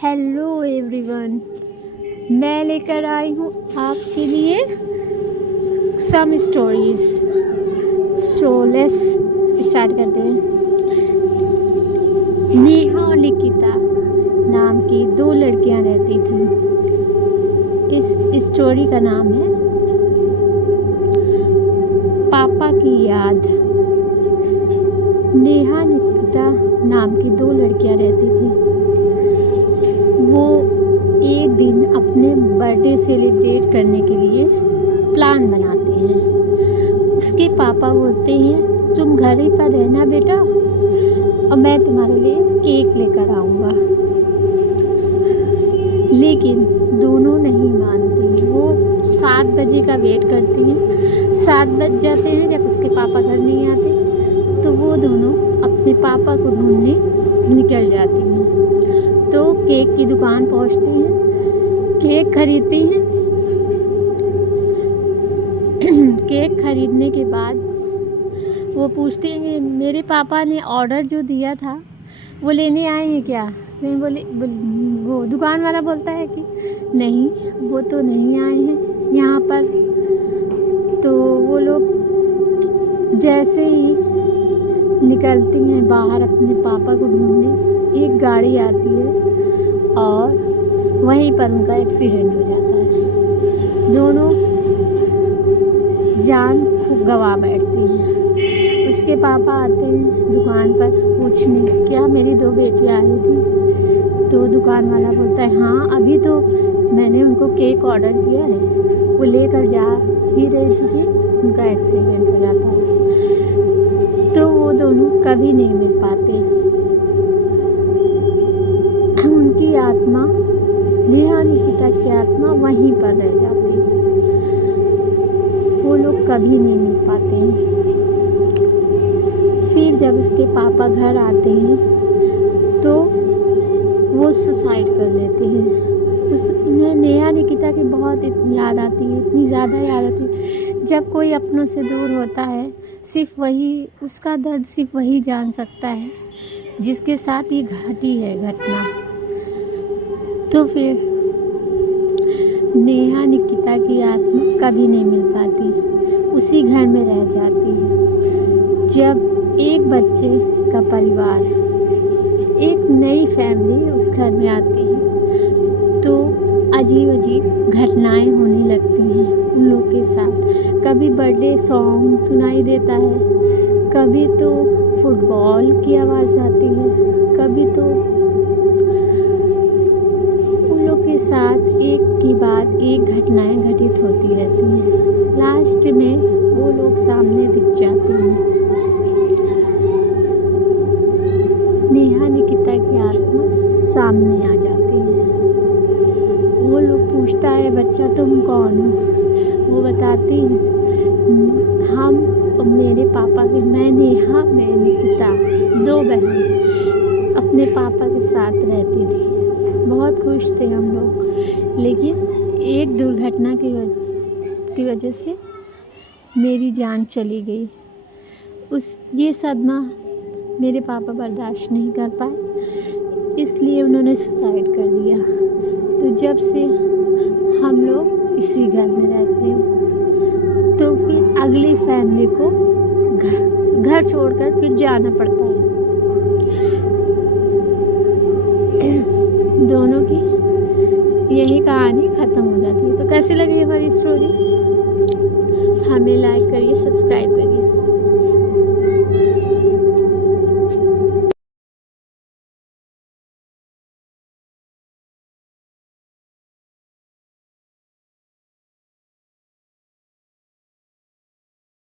Hello everyone, मैं लेकर आई हूँ आपके लिए some stories. So let's start करते हैं। नेहा और निकिता नाम की दो लड़कियां रहती थीं। इस स्टोरी का नाम है पापा की याद। नेहा निकिता नाम की दो लड़कियां रहती थीं। वो एक दिन अपने बर्थडे सेलिब्रेट करने के लिए प्लान बनाते हैं। उसके पापा बोलते हैं तुम घर ही पर रहना बेटा, और मैं तुम्हारे लिए केक लेकर आऊँगा। लेकिन दोनों नहीं मानते हैं। वो 7 बजे का वेट करती हैं। 7 बज जाते हैं जब उसके पापा घर नहीं आते, तो वो दोनों अपने पापा को ढूंढने निकल जाती हैं। तो केक की दुकान पहुंचती हैं, केक खरीदती हैं। केक खरीदने के बाद वो पूछती हैं कि मेरे पापा ने ऑर्डर जो दिया था वो लेने आए हैं क्या? मैं वो दुकान वाला बोलता है कि नहीं, वो तो नहीं आए हैं यहाँ पर। तो वो लोग जैसे ही निकलती हैं बाहर अपने पापा को ढूंढने, एक गाड़ी आती है और वहीं पर उनका एक्सीडेंट हो जाता है। दोनों जान गंवा बैठती हैं। उसके पापा आते हैं दुकान पर पूछने, क्या मेरी 2 बेटियां आई थी? तो दुकान वाला बोलता है हाँ, अभी तो मैंने उनको केक ऑर्डर किया है, वो लेकर जा ही रही थी कि उनका एक्सीडेंट हो जाता है। तो वो दोनों कभी नहीं मिल पाते। उनकी आत्मा, नेहा निकिता की आत्मा वहीं पर रह जाती है। वो लोग कभी नहीं मिल पाते हैं। फिर जब उसके पापा घर आते हैं तो वो सुसाइड कर लेते हैं। उन्हें नेहा निकिता की बहुत याद आती है, इतनी ज़्यादा याद आती है। जब कोई अपनों से दूर होता है, सिर्फ वही, उसका दर्द सिर्फ वही जान सकता है जिसके साथ ये घटी है घटना। तो फिर नेहा निकिता की आत्मा कभी नहीं मिल पाती, उसी घर में रह जाती है। जब एक बच्चे का परिवार, एक नई फैमिली उस घर में आती है, तो अजीब अजीब घटनाएं होने लगती हैं उन लोग के साथ। कभी बर्थडे सॉन्ग सुनाई देता है, कभी तो फुटबॉल की आवाज़ आती है, कभी तो उन लोग के साथ एक के बाद एक घटनाएं घटित होती रहती हैं। लास्ट में वो लोग सामने दिख जाते हैं। नेहा निकिता की आत्मा सामने आ जाती है। वो लोग पूछता है बच्चा तुम कौन हो? वो बताती है हम मेरे पापा के, मैं नेहा, मैं निकिता, 2 बहन अपने पापा के साथ रहती थी। बहुत खुश थे हम लोग, लेकिन एक दुर्घटना की वजह से मेरी जान चली गई। ये सदमा मेरे पापा बर्दाश्त नहीं कर पाए, इसलिए उन्होंने सुसाइड कर लिया। तो जब से हम लोग इसी घर में रहते हैं। तो फिर अगली फैमिली को घर छोड़कर फिर जाना पड़ता है। दोनों की यही कहानी ख़त्म हो जाती है। तो कैसी लगी हमारी स्टोरी? हमें लाइक करिए, सब्सक्राइब करिए।